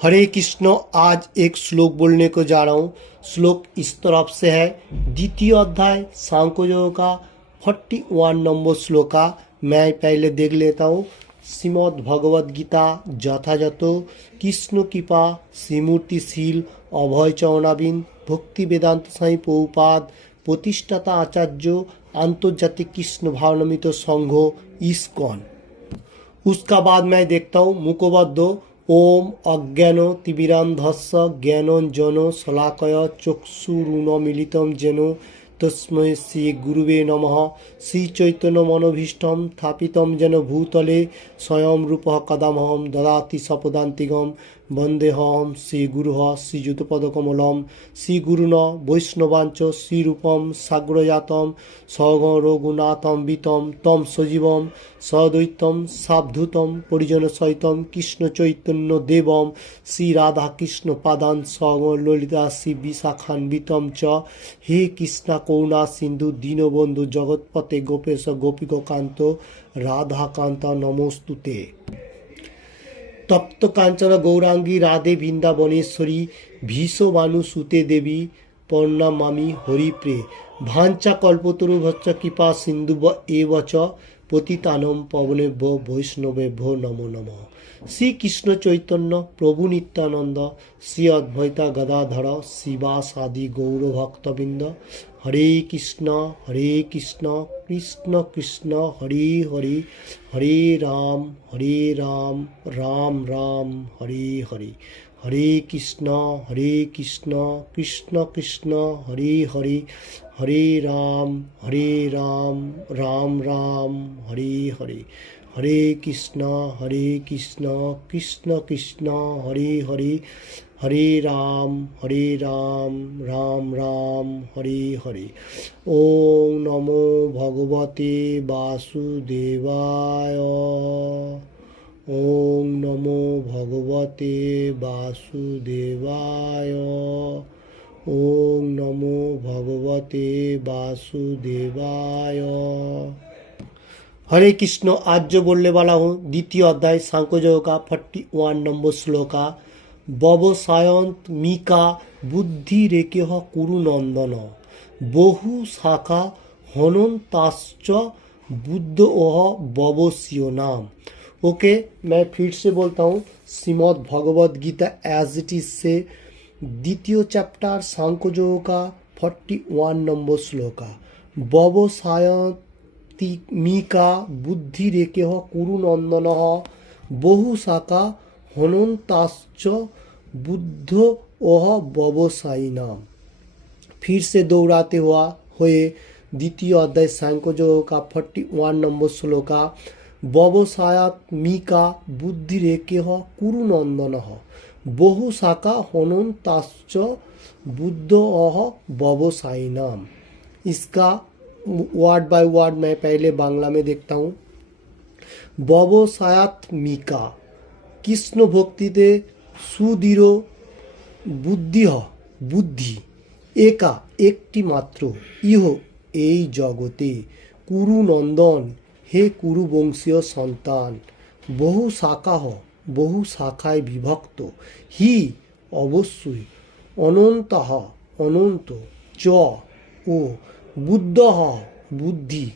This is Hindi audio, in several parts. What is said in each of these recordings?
हरे कृष्ण। आज एक श्लोक बोलने को जा रहा हूँ। श्लोक इस तरफ से है, द्वितीय अध्याय सांख्य योग का 41 नंबर श्लोक का। मैं पहले देख लेता हूँ। श्रीमद् भगवद गीता যথাযথ কৃষ্ণ কৃপা শ্রীমূর্তিশীল অভয় চরণাবিন্দ ভক্তি বেদান্ত সাই প্রভুপাদ প্রতিষ্ঠাতা आचार्य आंतर्जातिक कृष्ण भावनामित संघ इस्कॉन। उसका बाद मैं देखता हूँ मुखबद्ध ओम अज्ञान तिबिरांधस्य ज्ञानंजन शलाकय चक्षुरुन्मीलितं येन तस्मै श्री गुरुवे नमः। श्री चैतन्य मनोभीष्टं स्थापितं येन भूतले स्वयं रूपः कदामहं ददाति सपदान्तिकं वन्देऽहं श्रीगुरुः श्रीयुतपदकमलं श्रीगुरुण वैष्णवांच श्रीरूपं साग्रजातं सगणरघुनाथान्वितं तं सजीवं सद्वैतं सावधूतं परिजनसहितं कृष्णचैतन्यदेवं श्रीराधाकृष्णपादान् सगण ललिता श्रीविशाखान्वितं च। हे कृष्ण करुणा सिंधु दीनबंधु जगत्पते गोपेश गोपिकान्त राधाकान्त नमोस्तुते। तप्त कांचन गौरांगी राधे वृंदावनेश्वरी भीषवानुसुते देवी प्रणामामि हरिप्रे। भांचा कल्पतरुभ्यश्च कृपा सिंधुव एव च पतितानं पावनेभ्यो वैष्णवेभ्यो नमो नमः। श्री कृष्ण चैतन्य प्रभु नित्यानंद श्री अद्वैता गदाधर शिवासादि गौरभक्तबिंद। हरे कृष्ण कृष्ण कृष्ण हरे हरे हरे राम राम राम हरे हरे। हरे कृष्ण कृष्ण कृष्ण हरे हरे हरे राम राम राम हरे हरे। हरे कृष्ण कृष्ण कृष्ण हरे हरे हरे राम राम राम हरे हरे। ओम नमो भगवते वासुदेवाय। ओम नमो भगवते वासुदेवाय। ओम नमो भगवते वासुदेवाय। हरे कृष्ण। आज जो बोलने वाला हूँ द्वितीय अध्याय सांख्य योग का 41 नंबर श्लोक का। व्यवसायंत मीका बुद्धि रेखे कुरुनंदन बहु शाखा हनंताश्च बुद्ध ओह ववस्यो नाम। ओके, मैं फिर से बोलता हूँ। Shrimad Bhagavad Gita as it is से द्वितीय चैप्टर सांख्य योग का 41 नंबर श्लोक का। व्यवसायंत मीका बुद्धि रेखे कुरुनंदन बहु शाखा हनंताश्च बुद्ध ओह व्यवसायी नाम। फिर से दोहराते हुए द्वितीय अध्याय सांख्य योग का 41 नंबर श्लोक का। व्यवसायत्मिका बुद्धि रेखे कुरुनंदन बहु शाखा हनंताश्च बुद्ध ओह व्यवसायी नाम। इसका वर्ड बाय वर्ड मैं पहले बांग्ला में देखता हूँ। व्यवसायत्मिका कृष्ण भक्तिते सुदृढ़ बुद्धि बुद्धि एका एकटी मात्र इह এই জগতে কুরুনন্দন হে কুরুবংশীয় সন্তান বহু শাখাহ বহু শাখায় বিভক্ত হি অবশ্যই অনন্তঃ অনন্ত চ ও বুদ্ধঃ বুদ্ধি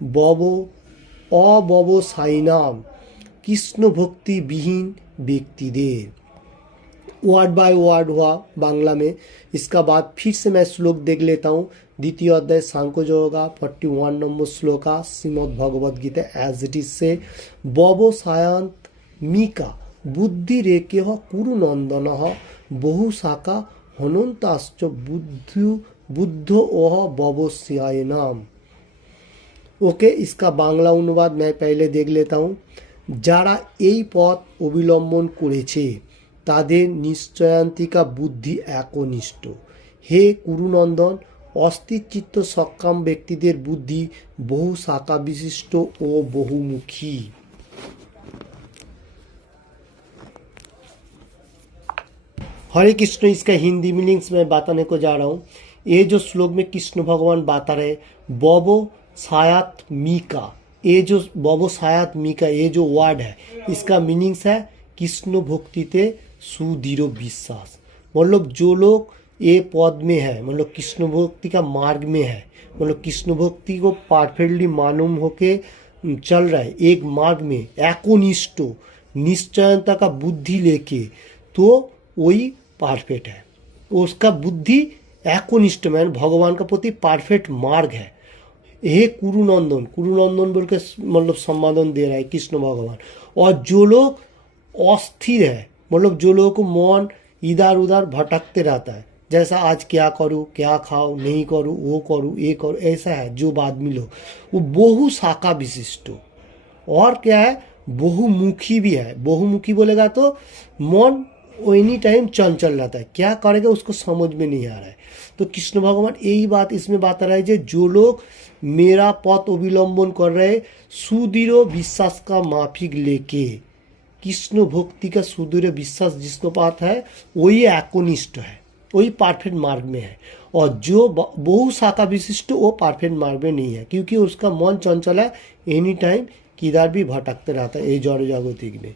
বব অববসায়িনাম कृष्ण भक्ति विहीन व्यक्तिदेर। वर्ड बाय वर्ड हुआ बांग्ला में। इसका बाद फिर से मैं श्लोक देख लेता हूँ। द्वितीय अध्याय सांख्य योग 41 नंबर श्लोक Shrimad Bhagavad Gita as it is से। व्यवसायंत मीका बुद्धि रेखे कुरुनंदन बहु शाखा हनंताश्च बुद्ध ओह ववस्याय नाम। ओके, इसका बांग्ला अनुवाद मैं पहले देख लेता हूँ। যারা এই পথ অবলম্বন করেছে তাদের নিশ্চয়ান্তিকা বুদ্ধি একনিষ্ঠ। হে কুরুনন্দন, অস্থিরচিত্ত সক্ষম ব্যক্তিদের বুদ্ধি বহু শাখা বিশিষ্ট ও বহুমুখী। हरे कृष्ण। इसका हिंदी मीनिंग्स मैं बताने को जा रहा हूँ। ये जो श्लोक में कृष्ण भगवान बता रहे व्यवसायत्मिका, ये जो व्यवसायत्मिका ये जो वर्ड है इसका मीनिंग्स है कृष्ण भक्तिते सुदृढ़ विश्वास। मतलब जो लोग ये पद में है, मतलब कृष्ण भक्ति का मार्ग में है, मतलब कृष्ण भक्ति को परफेक्टली मालूम होके चल रहा है एक मार्ग में, एकनिष्ठ निश्चयता का बुद्धि लेके, तो वही परफेक्ट है। उसका बुद्धि एकनिष्ठ में भगवान का प्रति परफेक्ट मार्ग है। हे कुरुनंदन, कुरुनंदन बोल के मतलब संबोधन दे रहा है कृष्ण भगवान। और जो लोग अस्थिर है, मतलब जो लोगों को मन इधर उधर भटकते रहता है, जैसा आज क्या करूँ, क्या खाओ, नहीं करूँ, वो करूँ, ये करूँ, ऐसा है जो आदमी लोग, वो बहु शाखा विशिष्ट और क्या है, बहुमुखी भी है। बहुमुखी बोलेगा तो मन एनी टाइम चंचल रहता है, क्या करेगा उसको समझ में नहीं आ रहा है। तो कृष्ण भगवान यही बात इसमें बता रहा है कि जो लोग मेरा पथ अवलंबन कर रहे, सुदृढ़ विश्वास का माफिक लेके, कृष्ण भक्ति का सुदृढ़ विश्वास जिसको पास है वही एकनिष्ठ है, वही परफेक्ट मार्ग में है। और जो बहु शाखा विशिष्ट वो परफेक्ट मार्ग में नहीं है, क्योंकि उसका मन चंचल है, एनी टाइम किधर भी भटकते रहता है ये जड़ जागतिक में।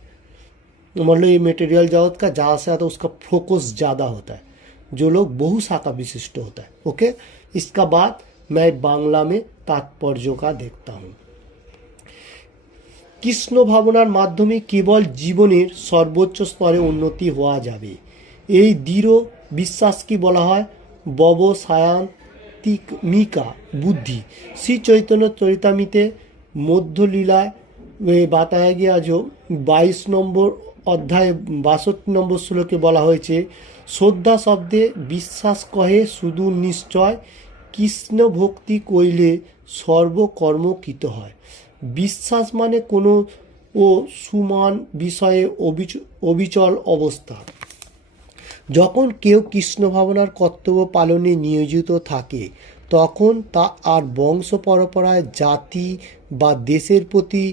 मतलब ये मटेरियल जगत का ज़्यादा से ज़्यादा उसका फोकस ज़्यादा होता है, जो लोग बहु शाखा विशिष्ट होता है। ओके, इसका बाद मैं बांग्ला में तात्पर्य का देखता हूँ। কৃষ্ণ ভাবনার মাধ্যমে কেবল জীবনের সর্বোচ্চ স্তরে উন্নতি হওয়া যাবে, এই দৃঢ় বিশ্বাসকে বলা হয় ব্যবসায়ান্তিমিকা বুদ্ধি। श्री चैतन्य चरितामृते मध्यलीलाয় बताया गया जो 22 নম্বর অধ্যায় 62 নম্বর শ্লোকে বলা হয়েছে, শ্রদ্ধা শব্দে বিশ্বাস কহে শুধু নিশ্চয়, কৃষ্ণ ভক্তি কইলে সর্বকর্মকৃত হয়। বিশ্বাস মানে কোনো ও সুমান বিষয়ে অবিচল অবস্থা। যখন কেউ কৃষ্ণ ভাবনার কর্তব্য পালনে নিয়োজিত থাকে তখন তা আর বংশ পরম্পরায়, জাতি বা দেশের প্রতি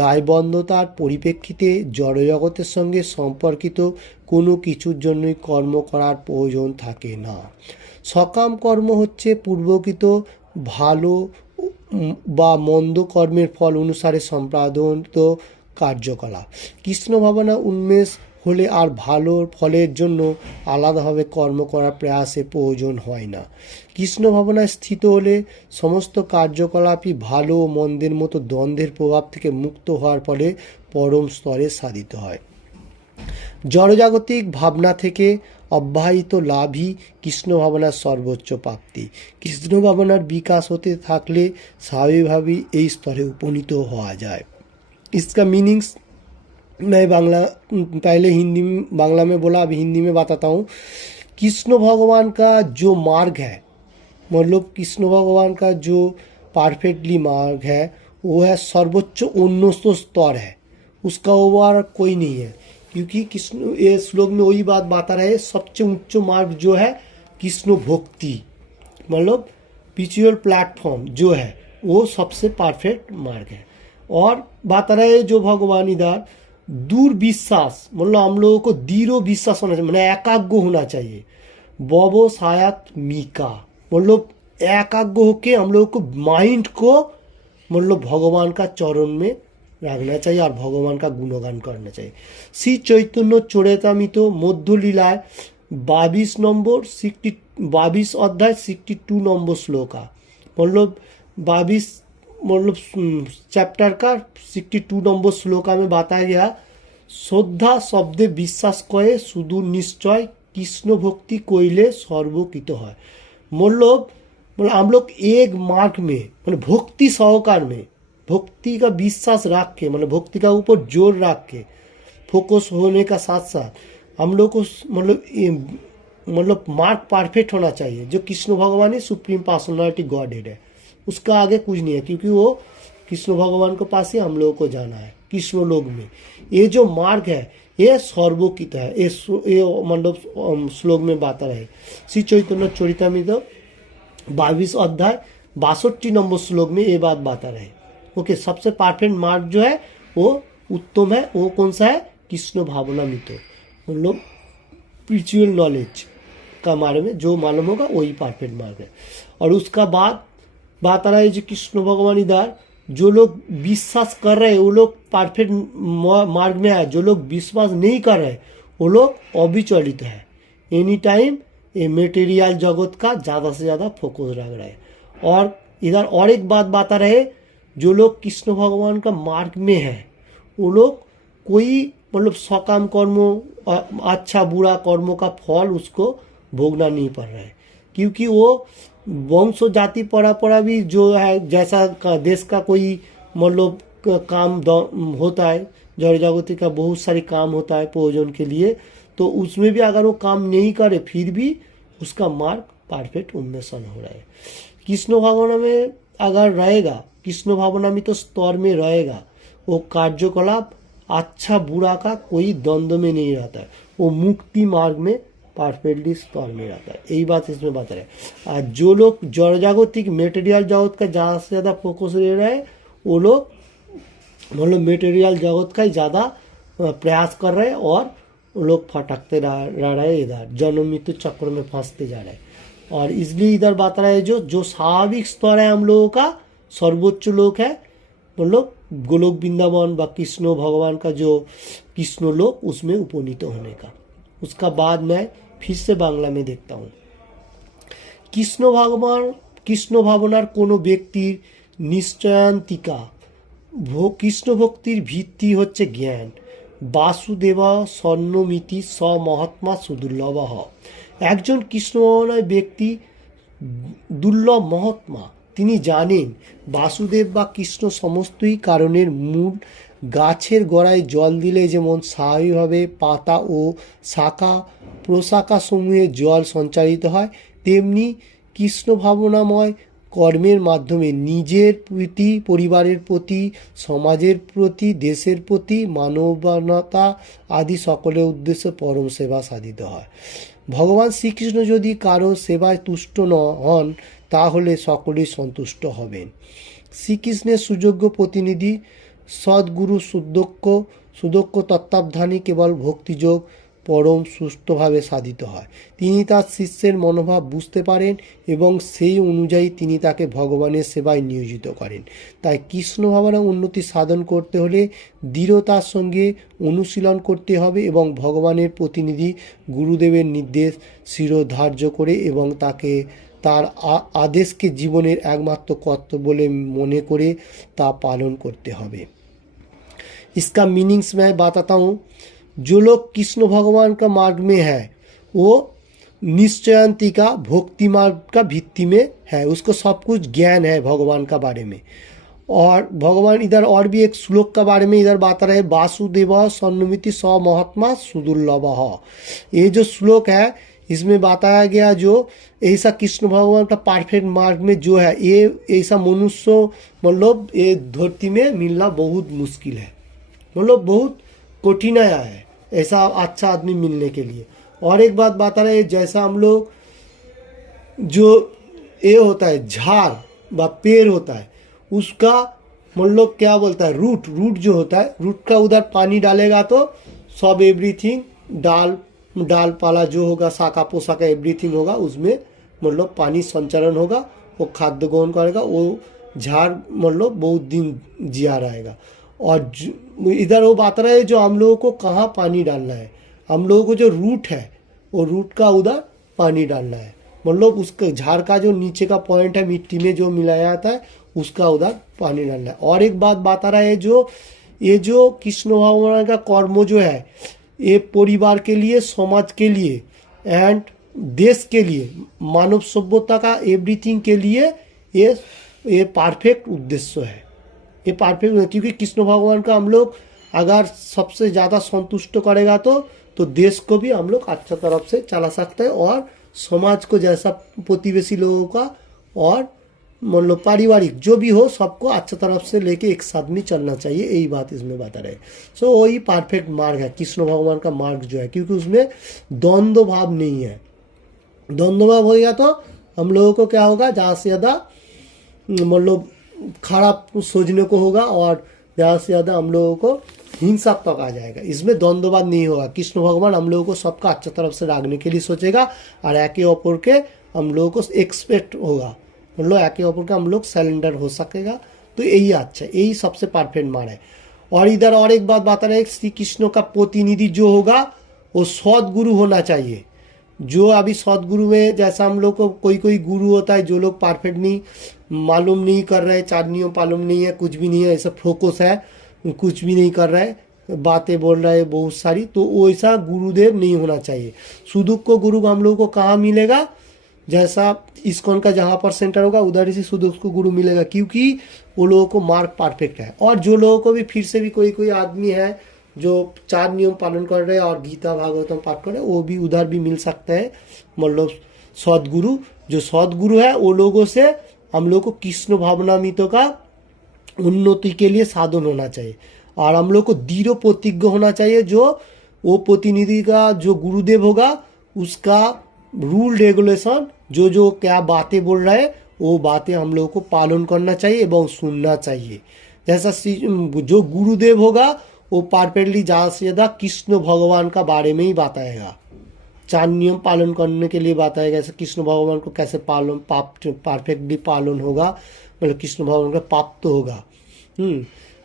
দায়বদ্ধতার পরিপ্রেক্ষিতে জড়জগতের সঙ্গে সম্পর্কিত কোনো কিছুর জন্যই কর্ম করার প্রয়োজন থাকে না। সকাম কর্ম হচ্ছে পূর্বকৃত ভালো বা মন্দ কর্মের ফল অনুসারে সম্পাদিত কার্যকলাপ। কৃষ্ণ ভাবনা উন্মেষ হলে আর ভালো ফলের জন্য আলাদাভাবে কর্ম করার প্রয়াসের প্রয়োজন হয় না। কৃষ্ণ ভাবনায় স্থিত হলে সমস্ত কার্যকলাপই ভালো ও মন্দের মতো দ্বন্দ্বের প্রভাব থেকে মুক্ত হওয়ার ফলে পরম স্তরে সাধিত হয়। জড়জাগতিক ভাবনা থেকে অব্যাহত লাভই কৃষ্ণ ভাবনার সর্বোচ্চ প্রাপ্তি। কৃষ্ণ ভাবনার বিকাশ হতে থাকলে স্বাভাविकভাবেই এই স্তরে উপনীত হওয়া যায়। इसका मीनिंग्स मैं पहले हिंदी में बांग्ला में बोला, अभी हिंदी में बताता हूँ। कृष्ण भगवान का जो मार्ग है, मतलब कृष्ण भगवान का जो परफेक्टली मार्ग है वो है सर्वोच्च उन्नत स्तर है, उसका ओवर कोई नहीं है। क्योंकि कृष्ण ये श्लोक में वही बात बता रहे, सबसे उच्च मार्ग जो है कृष्ण भक्ति, मतलब स्पिरिचुअल प्लेटफॉर्म जो है वो सबसे परफेक्ट मार्ग है। और बता रहे जो भगवान इधर दूर विश्वास, मतलब हम लोगों को दृढ़ विश्वास होना चाहिए, मतलब एकाग्र होना चाहिए। व्यवसायत मिका, मतलब एकाग्र होके हम लोगों को माइंड को मतलब भगवान का चरण में रखना चाहिए और भगवान का गुणगान करना चाहिए। श्री चैतन्य चरितामृत मध्यलीलाয় 22 নম্বর 22 अध्याय 62 নম্বর श्लोका, मतलब 22 मतलब चैप्टर का 62 নম্বর श्लोका में बताया गया, श्रद्धा शब्दे विश्वास कहे शुधु निश्चय, कृष्ण भक्ति कइले सर्वकृत হয়। मतलब हम लोग एक मार्ग में, मतलब भक्ति सहकार में, भक्ति का विश्वास रख के, मतलब भक्ति का ऊपर जोर रख के फोकस होने का साथ साथ हम लोग को मतलब मार्ग परफेक्ट होना चाहिए। जो कृष्ण भगवान है सुप्रीम पर्सनालिटी गॉडहेड है, उसका आगे कुछ नहीं है, क्योंकि वो कृष्ण भगवान के पास ही हम लोगों को जाना है कृष्ण लोक में। ये जो मार्ग है ये सर्वोकित है, ये मतलब श्लोक में बता रहे। श्री चैतन्य चरितामृत 22 अध्याय 62 নম্বর श्लोक में ये बात बता रहे। ओके, सबसे परफेक्ट मार्ग जो है वो उत्तम है, वो कौन सा है, कृष्ण भावनामृत, मतलब स्पिरिचुअल नॉलेज का मार्ग में जो मालूम होगा वही परफेक्ट मार्ग है। और उसका बाद बात आ रहा है जो कृष्ण भगवान इधर जो लोग विश्वास कर रहे हैं वो लोग परफेक्ट मार्ग में आए, जो लोग विश्वास नहीं कर रहे वो वो लोग अविचलित है, एनी टाइम ये मेटेरियल जगत का ज़्यादा से ज़्यादा फोकस रख रहे हैं। और इधर और एक बात बता रहे, जो लोग कृष्ण भगवान का मार्ग में है वो लोग कोई मतलब सकाम कर्म अच्छा बुरा कर्मों का फल उसको भोगना नहीं पड़ रहा है, क्योंकि वो वंश जाति परंपरा भी जो है जैसा देश का कोई मतलब काम होता है, जड़ जागृति का बहुत सारी काम होता है प्रयोजन के लिए, तो उसमें भी अगर वो काम नहीं करे फिर भी उसका मार्ग परफेक्ट उन्मेषण हो रहा है। कृष्ण भावना में अगर रहेगा, कृष्ण भावना में तो स्तर में रहेगा, वो कार्यकलाप अच्छा बुरा का कोई द्वंद्व में नहीं रहता है, वो मुक्ति मार्ग में परफेक्टली स्तर में रहता है। यही बात इसमें बता रहे हैं। और जो लोग जड़ जागतिक मेटेरियल जगत का ज़्यादा से ज़्यादा फोकस ले रहे हैं वो लोग मतलब मेटेरियल जगत का ही ज़्यादा प्रयास कर रहे हैं और वो लोग फटकते रह रहे हैं, इधर जन्म मृत्यु चक्र में फंसते जा रहे हैं। और इसलिए इधर बात रहा है जो स्वाभाविक स्तर है हम लोगों का, सर्वोच्च लोक है मतलब गोलोक वृंदावन व कृष्ण भगवान का जो कृष्ण लोक, उसमें उपनीत होने का। उसका बाद मैं फिर से बांग्ला में देखता हूँ। কৃষ্ণ ভাবনার কোনো ব্যক্তির নিশ্চয়ান্তিকা কৃষ্ণ ভক্তির ভিত্তি হচ্ছে জ্ঞান। বাসুদেবা স্বর্ণমিতি স মহাত্মা সুদুর্লভ। একজন কৃষ্ণ ভাবনার ব্যক্তি দুর্লভ মহাত্মা, তিনি জানেন বাসুদেব বা কৃষ্ণ সমস্তই কারণের মূল। গাছের গোড়ায় জল দিলে যেমন স্বাভাবিকভাবে পাতা ও শাখা প্রশাখাসমূহে জল সঞ্চারিত হয়, তেমনি কৃষ্ণ ভাবনাময় কর্মের মাধ্যমে নিজের প্রতি, পরিবারের প্রতি, সমাজের প্রতি, দেশের প্রতি, মানবতা আদি সকলের উদ্দেশ্যে পরম সেবা সাধিত হয়। ভগবান শ্রীকৃষ্ণ যদি কারো সেবায় তুষ্ট হন তাহলে সকলেই সন্তুষ্ট হবেন। শ্রীকৃষ্ণের সুযোগ্য প্রতিনিধি সদ্গুরু সুদক্ষ তত্ত্বাবধানে কেবল ভক্তিযোগ পরম সুষ্ঠুভাবে সাধিত হয়। তিনি তার শিষ্যের মনোভাব বুঝতে পারেন এবং সেই অনুযায়ী তিনি তাকে ভগবানের সেবায় নিয়োজিত করেন। তাই কৃষ্ণ ভাবনা উন্নতি সাধন করতে হলে দৃঢ়তার সঙ্গে অনুশীলন করতে হবে এবং ভগবানের প্রতিনিধি গুরুদেবের নির্দেশ শিরোধার্য করে এবং তার আদেশকে জীবনের একমাত্র কর্তব্য বলে মনে করে তা पालन करते হবে। इसका मीनिंग्स मैं बताता हूँ। जो लोग कृष्ण भगवान का मार्ग में है वो निश्चयांतिका भक्ति मार्ग का भित्ति में है, उसको सब कुछ ज्ञान है भगवान का बारे में। और भगवान इधर और भी एक श्लोक का बारे में इधर बता रहे, वासुदेव स्वर्णमिति स महात्मा सुदुर्लभ। ये जो श्लोक है इसमें बताया गया जो ऐसा कृष्ण भगवान का परफेक्ट मार्ग में जो है ये ऐसा मनुष्य मतलब ये धरती में मिलना बहुत मुश्किल है, मतलब बहुत कठिनाई है ऐसा अच्छा आदमी मिलने के लिए। और एक बात बता रहे, जैसा हम लोग जो ये होता है झाड़ व पेड़ होता है उसका मतलब क्या बोलता है रूट जो होता है, रूट का उधर पानी डालेगा तो सब एवरीथिंग डाल पाला जो होगा शाखा पोशाखा एवरीथिंग होगा उसमें मतलब पानी संचरण होगा, वो खाद्य ग्रहण करेगा, वो झाड़ मतलब बहुत दिन जिया रहेगा। और इधर वो बात रहा है जो हम लोगों को कहाँ पानी डालना है, हम लोगों को जो रूट है वो रूट का उधर पानी डालना है, मतलब उसके झाड़ का जो नीचे का पॉइंट है मिट्टी में जो मिलाया जाता है उसका उधर पानी डालना है। और एक बात बता रहा है ये जो कृष्ण भगवान का कर्म जो है ये परिवार के लिए, समाज के लिए एंड देश के लिए, मानव सभ्यता का एवरीथिंग के लिए ये परफेक्ट उद्देश्य है, ये परफेक्ट। क्योंकि कृष्ण भगवान का हम लोग अगर सबसे ज़्यादा संतुष्ट करेगा तो देश को भी हम लोग अच्छा तरफ से चला सकते हैं और समाज को जैसा प्रतिवेशी लोगों का और मतलब पारिवारिक जो भी हो सबको अच्छा तरफ से लेके एक साथ में चलना चाहिए, यही बात इसमें बता रहे। सो वही परफेक्ट मार्ग है कृष्ण भगवान का मार्ग जो है, क्योंकि उसमें द्वंद्व भाव नहीं है। द्वंद्व भाव हो गया तो हम लोगों को क्या होगा, ज़्यादा से ज़्यादा मतलब खराब सोचने को होगा और ज़्यादा से ज़्यादा हम लोगों को हिंसा तक आ जाएगा। इसमें द्वंद्ववाद नहीं होगा। कृष्ण भगवान हम लोगों को सबका अच्छा तरफ से रखने के लिए सोचेगा और एके अपर के हम लोगों को एक्सपेक्ट होगा, मतलब एके अपर के हम लोग सरेंडर हो सकेगा। तो यही अच्छा, यही सबसे परफेक्ट मार्ग है। और इधर और एक बात बता रहे, श्री कृष्ण का प्रतिनिधि जो होगा वो सद्गुरु होना चाहिए। जो अभी सद्गुरु में जैसा हम लोग को कोई कोई गुरु होता है, जो लोग परफेक्ट नहीं, मालूम नहीं कर रहे, चार नियम मालूम नहीं है, कुछ भी नहीं है, ऐसा फोकस है, कुछ भी नहीं कर रहे, बातें बोल रहे हैं बहुत सारी, तो वैसा गुरुदेव नहीं होना चाहिए। सुदुख को गुरु हम लोग को कहाँ मिलेगा? जैसा इस्कॉन का जहाँ पर सेंटर होगा उधर ही सुदुख को गुरु मिलेगा, क्योंकि वो लोगों को मार्ग परफेक्ट है। और जो लोगों को भी फिर से भी कोई कोई आदमी है जो चार नियम पालन कर रहे हैं और गीता भागवतम पाठ कर रहे हैं, वो भी उधर भी मिल सकते हैं। मतलब सद्गुरु, जो सद्गुरु है वो लोगों से हम लोग को कृष्ण भावनामृतों का उन्नति के लिए साधन होना चाहिए। और हम लोग को दृढ़ प्रतिज्ञ होना चाहिए, जो वो प्रतिनिधि का जो गुरुदेव होगा उसका रूल रेगुलेशन, जो जो क्या बातें बोल रहा है वो बातें हम लोग को पालन करना चाहिए एवं सुनना चाहिए। जैसा जो गुरुदेव होगा वो परफेक्टली ज़्यादा से ज़्यादा कृष्ण भगवान का बारे में ही बताएगा, चार नियम पालन करने के लिए बताएगा। जैसे कृष्ण भगवान को कैसे पालन परफेक्टली पालन होगा, मतलब कृष्ण भगवान का प्राप्त होगा,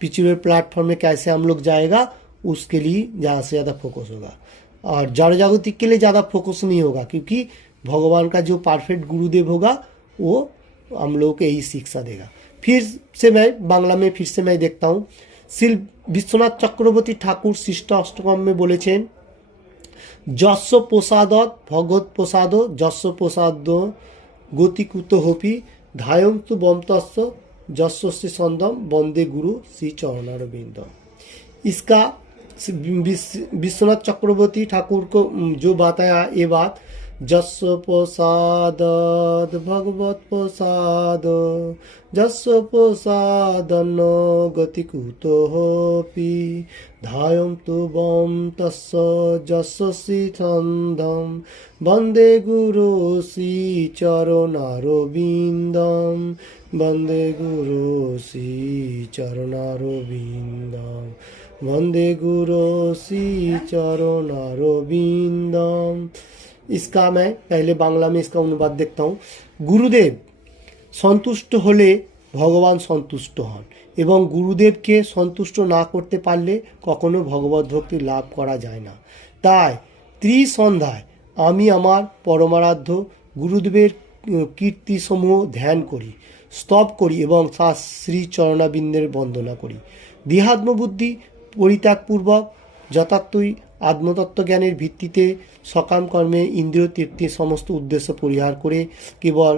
पिछले प्लेटफॉर्म में कैसे हम लोग जाएगा, उसके लिए ज़्यादा से ज़्यादा फोकस होगा। और जड़ जागतिक के लिए ज़्यादा फोकस नहीं होगा, क्योंकि भगवान का जो परफेक्ट गुरुदेव होगा वो हम लोग को यही शिक्षा देगा। फिर से मैं बांग्ला में फिर से मैं देखता हूँ। श्री विश्वनाथ चक्रवर्ती ठाकुर शिष्ट अष्टकम में बोलेছেন, যস্য প্রসাদত ভগবত প্রসাদ যস্য প্রসাদ গতিকুত হপি ধায়ন্তু বন্তস্য যস্য শ্রী সন্দম বন্দে गुरु श्री चरणारविंद। इसका विश्वनाथ चक्रवर्ती ठाकुर को जो बताया ये बात, जस्य प्रसाद भगवत प्रसाद जस्य प्रसादन गति कुतोपि धायं तु बम तस्य जस्य श्रीचन्दं वन्दे गुरु श्री चरणारविन्दं वन्दे गुरु श्री चरणारविन्दं वन्दे गुरु श्री चरणारविन्दं। इसका मैं पहले बांग्ला में इसका अनुवाद देखता हूँ। गुरुदेव সন্তুষ্ট হলে ভগবান সন্তুষ্ট হন এবং গুরুদেবকে সন্তুষ্ট না করতে পারলে কখনো ভগবত ভক্তি লাভ করা যায় না। তাই ত্রিসন্ধ্যায় আমি আমার পরমারাধ্য গুরুদেবের কীর্তিসমূহ ধ্যান করি, স্তব করি এবং তার শ্রী চরণাবিন্দের বন্দনা করি। দেহাত্মবুদ্ধি পরিত্যাগপূর্বক যথার্থই আত্মতত্ত্ব জ্ঞানের ভিত্তিতে সকাম কর্মে ইন্দ্রিয় তৃপ্তির সমস্ত উদ্দেশ্য পরিহার করে কেবল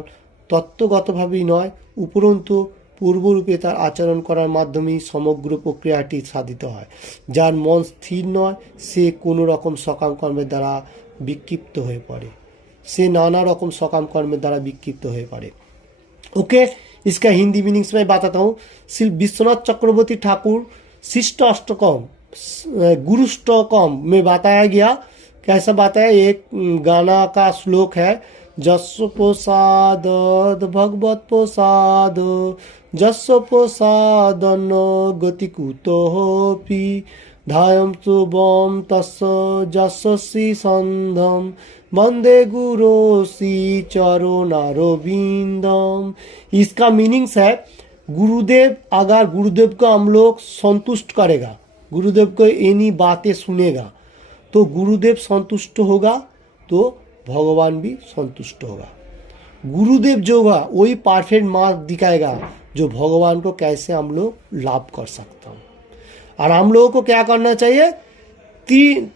তত্ত্বগতভাবেই নয় উপরন্তু পূর্বরূপে তার আচরণ করার মাধ্যমেই সমগ্র প্রক্রিয়াটি সাধিত হয়। যার মন স্থির নয় সে কোনো রকম সকাম কর্মের দ্বারা বিক্ষিপ্ত হয়ে পড়ে, সে नाना रकम सकाम कर्मेर द्वारा विक्षिप्त हो पड़े। ओके, इसका हिंदी मीनिंग्स में बताता हूँ। श्री विश्वनाथ चक्रवर्ती ठाकुर शिष्ट अष्टकम गुरुष्टकम में बताया गया। कैसा बताया? एक गाना का श्लोक है, जस्य प्रसाद भगवत प्रसाद जस्य प्रसादन गति कुतोपि धायं तु बम तस्य जस्य श्री सन्धम वंदे गुरु श्री चरणारविंदम। इसका मीनिंग्स है, गुरुदेव अगर गुरुदेव को हम लोग संतुष्ट करेगा, गुरुदेव को इन्हीं बातें सुनेगा तो गुरुदेव संतुष्ट होगा तो भगवान भी संतुष्ट होगा। गुरुदेव जो होगा वही परफेक्ट मार्ग दिखाएगा जो भगवान को कैसे हम लोग लाभ कर सकता हूँ। और हम लोगों को क्या करना चाहिए?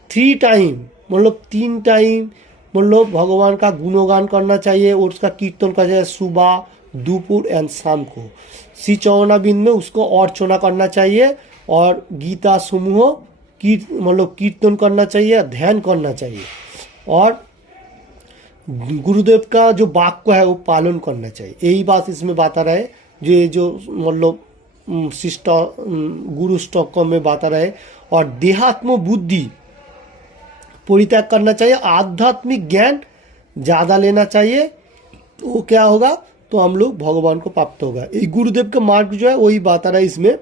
थ्री टाइम मतलब 3 टाइम मतलब भगवान का गुणगान करना चाहिए और उसका कीर्तन करना चाहिए, सुबह दोपहर एंड शाम को। श्री चरणारविंद में उसको अर्चना करना चाहिए और गीता समूह मतलब कीर्तन करना चाहिए, ध्यान करना चाहिए और गुरुदेव का जो वाक्य है वो पालन करना चाहिए। यही बात इसमें बता रहे जो मतलब शिष्ट गुरु स्टॉक में बता रहे। और देहात्म बुद्धि परित्याग करना चाहिए, आध्यात्मिक ज्ञान ज़्यादा लेना चाहिए। वो क्या होगा तो हम लोग भगवान को प्राप्त होगा। ये गुरुदेव का मार्ग जो है वही बता रहा है इसमें।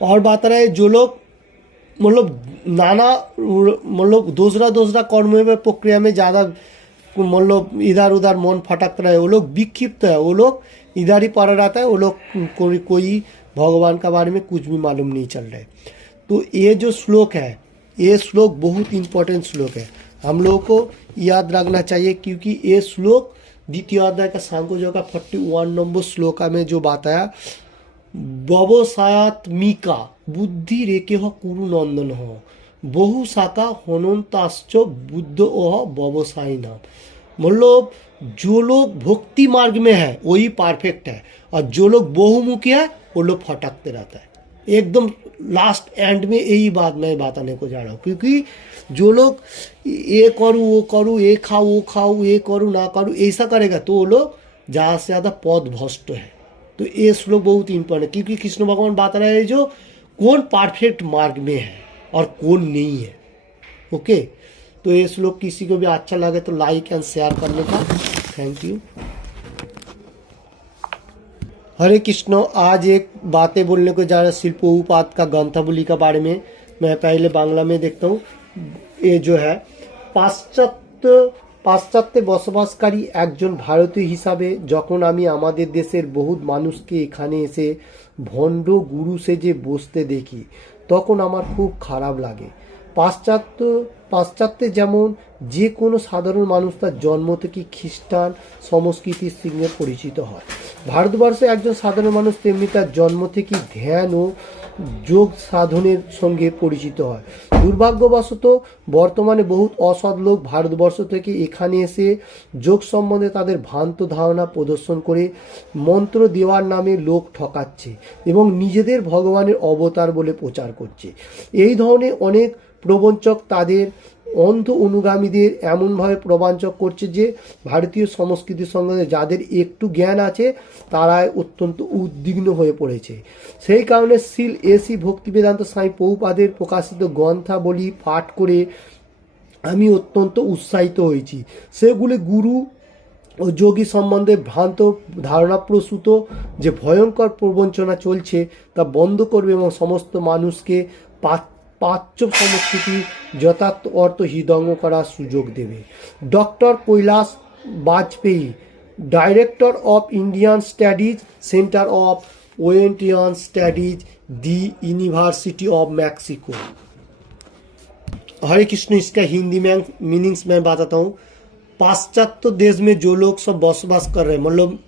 और बता रहा है जो लोग मतलब नाना मतलब दूसरा कर्म में प्रक्रिया में ज़्यादा मतलब इधर उधर मन फटकता रहे, वो लोग विक्षिप्त है, वो लोग इधर ही पड़ा रहता है, वो लोग कोई भगवान का बारे में कुछ भी मालूम नहीं चल रहा है। तो ये जो श्लोक है ये श्लोक बहुत इम्पोर्टेंट श्लोक है, हम लोगों को याद रखना चाहिए, क्योंकि ये श्लोक द्वितीय अध्याय का सांख्य योग का 41 नंबर श्लोका में जो बात आया, ব্যবসায়াত্মিকা বুদ্ধি রেখেহ কুরু নন্দন হ বহু শাখা হনন্তাশ্চ बुद्ध ओह व्यवसायी नाम। मतलब जो लोग भक्ति मार्ग में है वही परफेक्ट है, और जो लोग बहुमुखी है वो लोग फटकते रहता है। एकदम लास्ट एंड में यही बात मैं बताने को जा रहा हूँ, क्योंकि जो लोग ये करूँ वो करूँ, ये खाओ वो खाओ, ये करूँ ना करूँ, ऐसा करेगा तो वो लोग ज़्यादा से ज़्यादा पद भ्रष्ट है। तो ये श्लोक बहुत इंपॉर्टेंट है, क्योंकि कृष्ण भगवान बता रहे हैं जो कौन परफेक्ट मार्ग में है और कौन नहीं है। ओके, तो ये श्लोक किसी को भी अच्छा लगे तो लाइक एंड शेयर करने का। Thank you. हरे कृष्ण। आज एक बातें बोलने को जा रहा है शिल प्रभुपाद का ग्रंथावली के बारे में। मैं पहले बांग्ला में देखता हूँ। ये जो है পাশ্চাত্যে বসবাসকারী একজন ভারতীয় হিসাবে যখন আমি আমাদের দেশের বহুত মানুষকে এখানে এসে ভণ্ড গুরু সেজে বসতে দেখি তখন আমার খুব খারাপ লাগে। পাশ্চাত্যে যেমন যে কোনো সাধারণ মানুষ তার জন্ম থেকে খ্রিস্টান সংস্কৃতির সঙ্গে পরিচিত হয়, ভারতবর্ষে একজন সাধারণ মানুষ তেমনি তার জন্ম থেকে ধ্যান ও যোগ সাধনের সঙ্গে পরিচিত হয়। দুর্ভাগ্যবশত বর্তমানে বহুত অসৎ লোক ভারতবর্ষ থেকে এখানে এসে যোগ সম্বন্ধে তাদের ভ্রান্ত ধারণা প্রদর্শন করে মন্ত্র দেওয়ার নামে লোক ঠকাচ্ছে এবং নিজেদের ভগবানের অবতার বলে প্রচার করছে। এই ধরনের অনেক প্রবঞ্চক তাদের অন্ধ অনুগামীদের এমনভাবে প্রবঞ্চক করছে যে ভারতীয় সংস্কৃতির সঙ্গে যাদের একটু জ্ঞান আছে তারাই অত্যন্ত উদ্বিগ্ন হয়ে পড়েছে। সেই কারণে শ্রীল এসি ভক্তিবেদান্ত স্বামী প্রভুপাদের প্রকাশিত গ্রন্থাবলী পাঠ করে আমি অত্যন্ত উৎসাহিত হয়েছি। সেগুলি গুরু ও যোগী সম্বন্ধে ভ্রান্ত ধারণা প্রসূত যে ভয়ঙ্কর প্রবঞ্চনা চলছে তা বন্ধ করবে এবং সমস্ত মানুষকে প্রাচ্য সংস্কৃতির যথার্থ অর্থ হৃদয়ঙ্গম করার সুযোগ দেবে। Doctor Kailash Bajpai, director of Indian studies centre of oriental studies the university of Mexico. Hare Krishna. इसका हिंदी में मीनिंग्स मैं बताता हूँ। पाश्चात्य देश में जो लोग सब बसवास कर रहे हैं, मतलब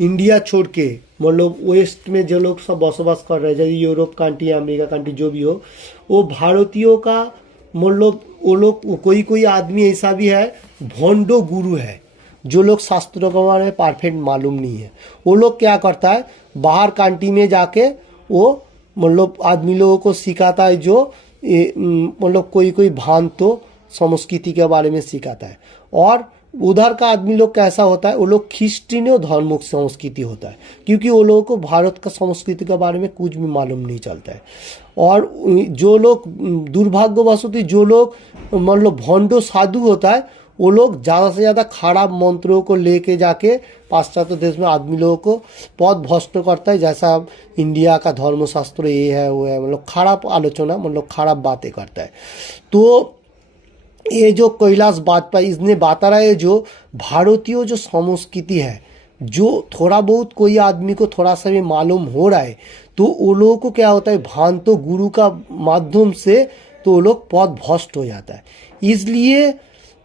इंडिया छोड़ के, मतलब वेस्ट में जो लोग सब बसवास कर रहे हैं, जैसे यूरोप कंट्री अमेरिका कंट्री जो भी हो, वो भारतीयों का मतलब वो लोग कोई आदमी ऐसा भी है भोंडो गुरु है, जो लोग शास्त्रों के बारे में परफेक्ट मालूम नहीं है। वो लोग क्या करता है बाहर कंट्री में जाके वो मतलब आदमी लोगों को सिखाता है, जो मतलब कोई भ्रांतो संस्कृति के बारे में सिखाता है। और उधर का आदमी लोग कैसा होता है, वो लोग ख्रिस्टीनो धर्मों संस्कृति होता है, क्योंकि वो लोगों को भारत का संस्कृति के बारे में कुछ भी मालूम नहीं चलता है। और जो लोग दुर्भाग्यवशत जो लोग मतलब भंडो साधु होता है वो लोग ज़्यादा से ज़्यादा खराब मंत्रों को लेके जाके पाश्चात्य देश में आदमी लोगों को पद भ्रष्ट करता है। जैसा इंडिया का धर्मशास्त्र ये है वो है, मतलब खराब आलोचना, मतलब खराब बातें करता है। तो ये जो कैलाश वाजपेयी इसने बता रहा है जो भारतीय जो संस्कृति है, जो थोड़ा बहुत कोई आदमी को थोड़ा सा भी मालूम हो रहा है तो वो लोगों को क्या होता है भ्रांतो गुरु का माध्यम से तो वो लोग पद भ्रष्ट हो जाता है। इसलिए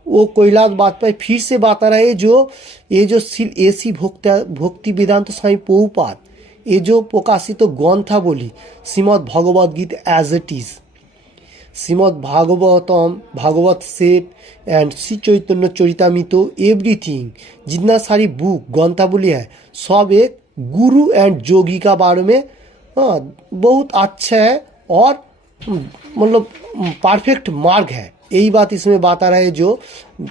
वो कैलाश वाजपेयी फिर से बता रहे जो ये जो श्री एसी भक्ति वेदांत स्वामी प्रभुपाद ये जो प्रकाशित ग्रंथावली Shrimad Bhagavad Gita as it is, Shrimad Bhagavatam, Bhagavat set and Shri Chaitanya Charitamrita, everything जितना सारी बुक ग्रंथावली है सब एक गुरु एंड जोगी का बारे में बहुत अच्छा है और मतलब परफेक्ट मार्ग है। यही बात इसमें बता रहे जो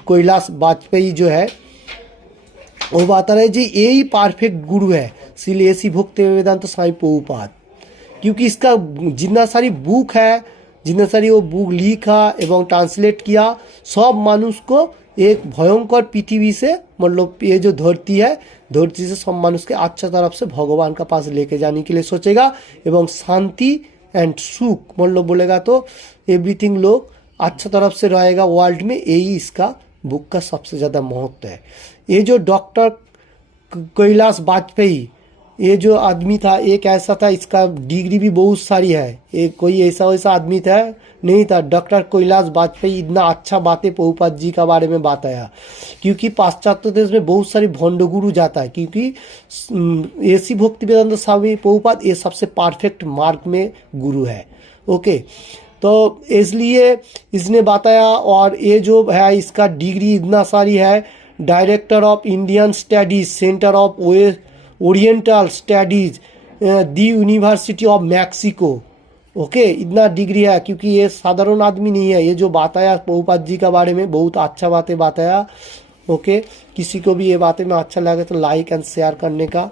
कैलाश वाजपेयी जो है वो बता रहे जी यही परफेक्ट गुरु है श्री एसी भक्ति वेदांत स्वामी प्रभुपाद, क्योंकि इसका जितना सारी बुक है, जितना सारी वो बुक लिखा एवं ट्रांसलेट किया, सब मानुष को एक भयंकर पृथ्वी से मतलब ये जो धरती है धरती से सब मानुष के अच्छा तरफ से भगवान का पास लेके जाने के लिए सोचेगा एवं शांति एंड सुख मतलब बोलेगा तो एवरीथिंग लोग अच्छा तरफ से रहेगा वर्ल्ड में। यही इसका बुक का सबसे ज़्यादा महत्व है। ये जो डॉक्टर कैलाश वाजपेयी ये जो आदमी था एक ऐसा था, इसका डिग्री भी बहुत सारी है। एक कोई ऐसा वैसा आदमी था नहीं था। डॉक्टर कैलाश वाजपेयी इतना अच्छा बातें प्रभुपाद जी का बारे में बताया, क्योंकि पाश्चात्य देश में बहुत सारी भंड गुरु जाता है, क्योंकि ऐसी भक्तिवेदांत स्वामी प्रभुपाद ये सबसे परफेक्ट मार्ग में गुरु है। ओके, तो इसलिए इसने बताया। और ये जो है इसका डिग्री इतना सारी है, director of Indian studies, centre of west oriental studies, the university of Mexico. Okay, इतना डिग्री है, क्योंकि ये साधारण आदमी नहीं है। ये जो बताया प्रभुपाद जी का बारे में बहुत अच्छा बातें बताया। ओके, किसी को भी ये बातें में अच्छा लगे तो लाइक एंड शेयर करने का